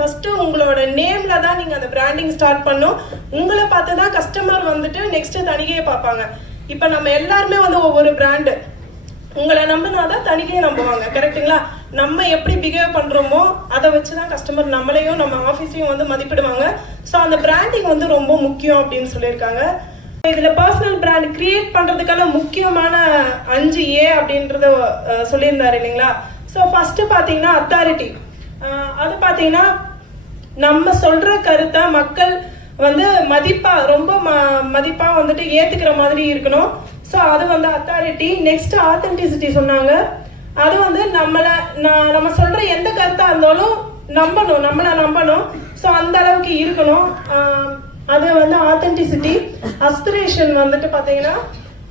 First உங்களோட நேமில் தான் நீங்கள் அந்த பிராண்டிங் ஸ்டார்ட் பண்ணும் உங்களை பார்த்து தான் கஸ்டமர் வந்துட்டு நெக்ஸ்ட்டு தணிகையை பார்ப்பாங்க. இப்போ நம்ம எல்லாருமே வந்து ஒவ்வொரு பிராண்டு உங்களை நம்பினாதான் தணிக்கையை நம்புவாங்க. கரெக்ட்டுங்களா? நம்ம எப்படி பிஹேவ் பண்ணுறோமோ அதை வச்சு தான் கஸ்டமர் நம்மளையும் நம்ம ஆஃபீஸையும் வந்து மதிப்பிடுவாங்க. ஸோ அந்த பிராண்டிங் வந்து ரொம்ப முக்கியம் அப்படின்னு சொல்லியிருக்காங்க. இதில் பர்சனல் பிராண்ட் கிரியேட் பண்ணுறதுக்கான முக்கியமான அஞ்சு ஏ அப்படின்றத சொல்லியிருந்தாரு இல்லைங்களா? ஸோ ஃபஸ்ட்டு பார்த்தீங்கன்னா அத்தாரிட்டி அது பார்த்தீங்கன்னா நம்ம சொல்ற கருத்தை மக்கள் வந்து மதிப்பா ரொம்ப ம- மதிப்பா வந்துட்டு ஏத்துக்கிற மாதிரி இருக்கணும். ஸோ அது வந்து அத்தாரிட்டி நெக்ஸ்ட் ஆத்தென்டிசிட்டி சொன்னாங்க. அது வந்து நம்மளை நான் நம்ம சொல்ற எந்த கருத்தா இருந்தாலும் நம்பணும். நம்மளை நம்பணும். ஸோ அந்த அளவுக்கு இருக்கணும். அது வந்து ஆத்தென்டிசிட்டி அஸ்பிரேஷன் வந்துட்டு பார்த்தீங்கன்னா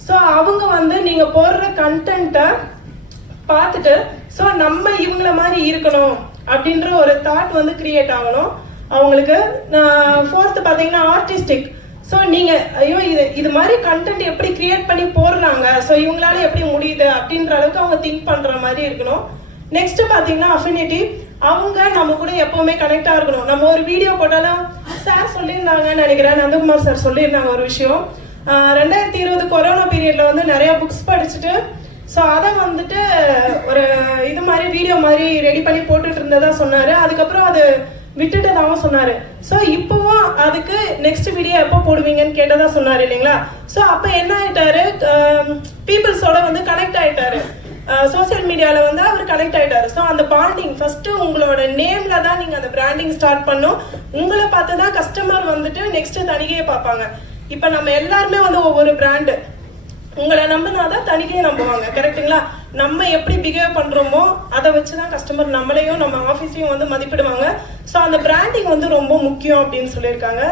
ஸோ அவங்க வந்து நீங்கள் போடுற கண்டென்ட்டை பார்த்துட்டு ஸோ நம்ம இவங்கள மாதிரி இருக்கணும் அப்படின்ற ஒரு தாட் வந்து கிரியேட் ஆகணும். அவங்களுக்கு ஃபோர்த்து பார்த்தீங்கன்னா ஆர்டிஸ்டிக் ஸோ நீங்க ஐயோ இது இது மாதிரி கண்டென்ட் எப்படி கிரியேட் பண்ணி போடுறாங்க? ஸோ இவங்களால எப்படி முடியுது அப்படின்ற அளவுக்கு அவங்க திங்க் பண்ற மாதிரி இருக்கணும். நெக்ஸ்ட் பார்த்தீங்கன்னா அஃபினிட்டி அவங்க நம்ம கூட எப்பவுமே கனெக்டா இருக்கணும். நம்ம ஒரு வீடியோ போட்டாலும் சார் சொல்லியிருந்தாங்கன்னு நினைக்கிறேன். நந்தகுமார் சார் சொல்லியிருந்தாங்க ஒரு விஷயம். ரெண்டாயிரத்தி இருபது கொரோனா பீரியட்ல வந்து நிறைய புக்ஸ் படிச்சுட்டு ஸோ அதை வந்துட்டு ஒரு மாதிரி வீடியோ மாதிரி ரெடி பண்ணி போட்டுட்டு இருந்ததா சொன்னாரு. அதுக்கப்புறம் அது விட்டுட்டதாகவும் சொன்னாரு. ஸோ இப்போவும் அதுக்கு நெக்ஸ்ட் வீடியோ எப்போ போடுவீங்கன்னு கேட்டதா சொன்னாரு இல்லைங்களா? ஸோ அப்போ என்ன ஆயிட்டாரு? பீப்புள்ஸோட வந்து கனெக்ட் ஆயிட்டாரு. சோஷியல் மீடியாவில் வந்து அவர் கனெக்ட் ஆயிட்டாரு. ஸோ அந்த பாண்டிங் ஃபர்ஸ்ட் உங்களோட நேம்ல தான் நீங்க அந்த பிராண்டிங் ஸ்டார்ட் பண்ணும் உங்களை பார்த்து தான் கஸ்டமர் வந்துட்டு நெக்ஸ்ட் தனிகையை பார்ப்பாங்க. இப்போ நம்ம எல்லாருமே வந்து ஒவ்வொரு பிராண்டு உங்களை நம்பினாதான் தணிக்கையை நம்புவாங்க கரெக்ட்டுங்களா நம்ம எப்படி பிஹேவ் பண்றோமோ அதை வச்சு தான் கஸ்டமர் நம்மளையும் நம்ம ஆஃபீஸையும் வந்து மதிப்பிடுவாங்க. ஸோ அந்த பிராண்டிங் வந்து ரொம்ப முக்கியம் அப்படின்னு சொல்லியிருக்காங்க.